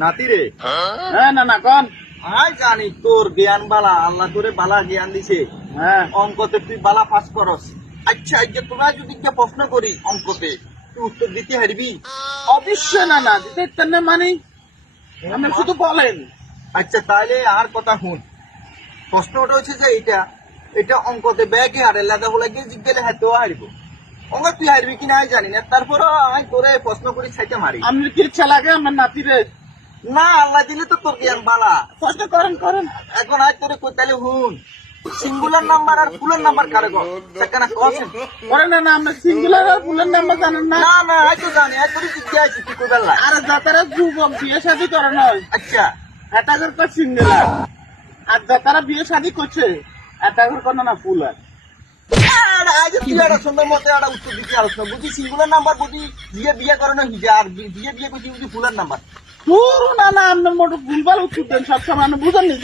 নাতি রে, হ্যাঁ না না কন। আই জানি তোর জ্ঞান বালা, আল্লাহ তোরে বালা জ্ঞান দিছে। হ্যাঁ অঙ্কতে তুই বালা পাস করস। আচ্ছা এই যে তোরা যদি একটা প্রশ্ন করি অঙ্কতে, তুই উত্তর দিতে পারবি? অবশ্যই না না দিতে ইচ্ছেন না মানে আপনি শুধু বলেন। আচ্ছা তাহলে আর কথা শুন, প্রশ্নটা হচ্ছে যে এটা অঙ্কতে ব্যাগে হারে লাগা হলে গিয়ে জিজ্ঞেলে হয়তো হারবো। অঙ্ক তুই হারবি কিনা আমি জানি না, তারপর আমি তোরে প্রশ্ন করি সাইতে মারি। আপনার কি ইচ্ছা লাগে আমার নাতিরে? না আল্লাহ দিলে তো তোর জ্ঞান বালা। প্রশ্ন করেন করেন। এখন আজ তোরে কই তাহলে হুন, সিঙ্গুলার নাম্বার আর ফুলের নাম্বার কারে কর সেখানে কছেন? করেন না না আপনি সিঙ্গুলার আর ফুলের নাম্বার জানেন না? না না আজ তো জানি, আজ তোরে জিজ্ঞাসা আছি তুই কই বেলা। আরে যাতারা যুবক বিয়ে শাদী করে নয়, আচ্ছা এটা করে সিঙ্গুলার। আর যাতারা বিয়ে শাদী করছে এটা করে না ফুলার। আজ তুই একটা সুন্দর মতো একটা উত্তর দিতে আলোচনা বুঝি, সিঙ্গুলার নাম্বার বুঝি দিয়ে বিয়ে করে না হিজা, আর দিয়ে বিয়ে করছি বুঝি ফুলের নাম্বার। পুরো না না আপনার মোটর ভুলভাল উত্তর দেন সবসময় আপনি বুঝেন নি।